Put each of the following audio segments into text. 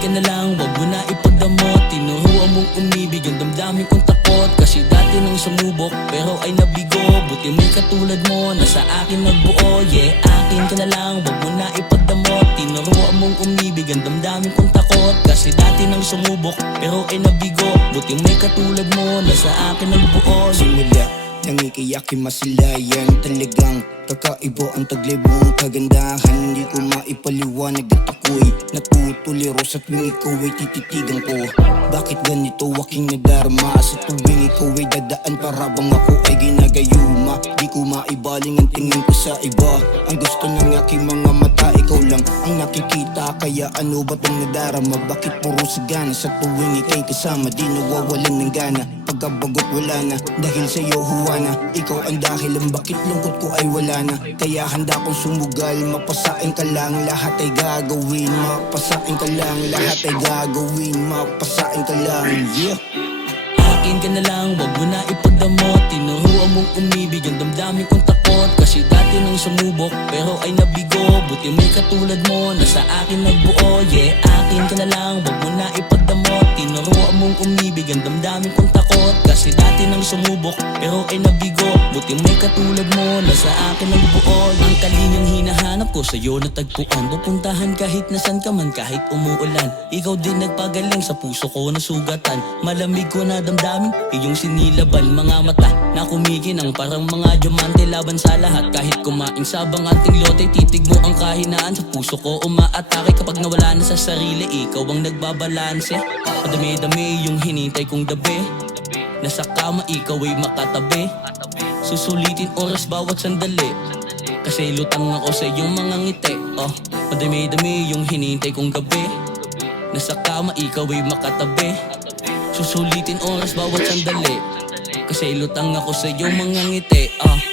ka na lang, wag mo na ipagdamot. Tinuruan mong umibig, ang damdamin kong takot. Kasi dati nang sumubok, pero ay nabigo. Buti may katulad mo na sa akin nagbuo. Yeah, akin ka na lang, wag mo na ipagdamot. Tinuruan mong umibig, ang damdamin kong takot. Kasi dati nang sumubok, pero ay nabigo. Buti may katulad mo na sa akin nagbuo. Simula nangikiyakin masilayan, talagang kakaiba ang taglibong kagandahan. Hindi ko maipaliwanag at ako'y natutuliro sa tuwing ikaw ay tititigan ko. Bakit ganito aking nadarama sa tuwing ikaw ay dadaan, para bang ako ay ginagayuma. Di ko maibaling ang tingin ko sa iba. Ang gusto ng aking mga mata, ikaw lang ang nakikita. Kaya ano ba tong nadarama? Bakit puro sagana sa tuwing ika'y kasama? Di nawawalan ng gana, pagkabagot wala na. Dahil sa'yo huwana, ikaw ang dahilan bakit lungkot ko ay wala na. Kaya handa kong sumugal, mapasain ka lang, lahat ay gagawin. Mapasain ka lang, lahat ay gagawin. Mapasain ka lang, yeah. Akin ka na lang, wag mo na ipagdamot. Tinuruan mong umibig, ang damdamin kong takot. Kasi dati nang sumubok, pero ay nabigo. Buti may katulad mo na sa akin nagbuo. Yeah, akin ka na lang, wag mo na ipagdamot. Tinuruan mong umibig, ang damdamin kong takot. Kasi dati nang sumubok, pero ay nabigo. Buti may katulad mo na sa akin nagbuo. Ang kalinyang hinahanap ko sa'yo natagpuan. Pupuntahan kahit nasan ka man, kahit umuulan. Ikaw din nagpagaling sa puso ko na sugatan. Malamig ko na damdamin, iyong sinilaban. Mga mata na kumikinang parang mga diamante. Laban sa lahat, kahit kumain sa banganting lote. Titig mo ang kahinaan sa puso ko, umaatake. Kapag nawala na sa sarili, ikaw ang nagbabalanse. Madami-dami yung hinintay kong dabi. Nasa kama, ikaw ay makatabi. Susulitin oras bawat sandali. Kasi lutang ako sa iyong mga ngiti. Oh, madami-dami yung hinintay kong gabi. Nasa kama, ikaw ay makatabi. Susulitin oras bawat sandali. Kasi lutang ako sa iyong mga ngiti.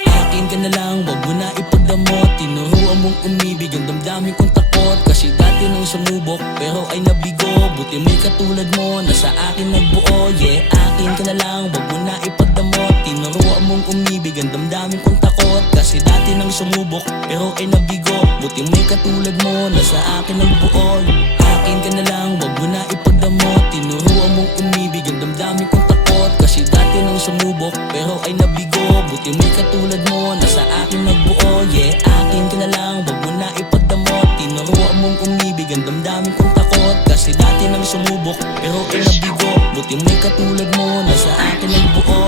Akin ka na lang, wag mo na ipagdamot. Tinuruan mong umibig, ang damdamin kong takot. Kasi dati nang sumubok, pero ay nabigo. Buti may katulad mo na sa akin nagbuo. Yeah, akin ka na lang, wag mo na ipagdamot. Tinuruan mong umibig, ang damdamin kong takot. Kasi dati nang sumubok, pero ay nabigo. Buti may katulad mo na sa akin nagbuo. Akin ka na lang, wag mo na ipagdamot. Tinuruan mong umibig, ang damdamin kong takot. Kasi dati nang sumubok, pero ay nabigo. Buti may katulad mo na sa akin nagbuo. Yeah, akin ka na lang, wag mo na ipagdamot. Tinuruan mong umibig, ang damdamin kong takot. Kasi dati nang sumubok, pero ay nabigo. Buti may katulad mo na sa akin nagbuo.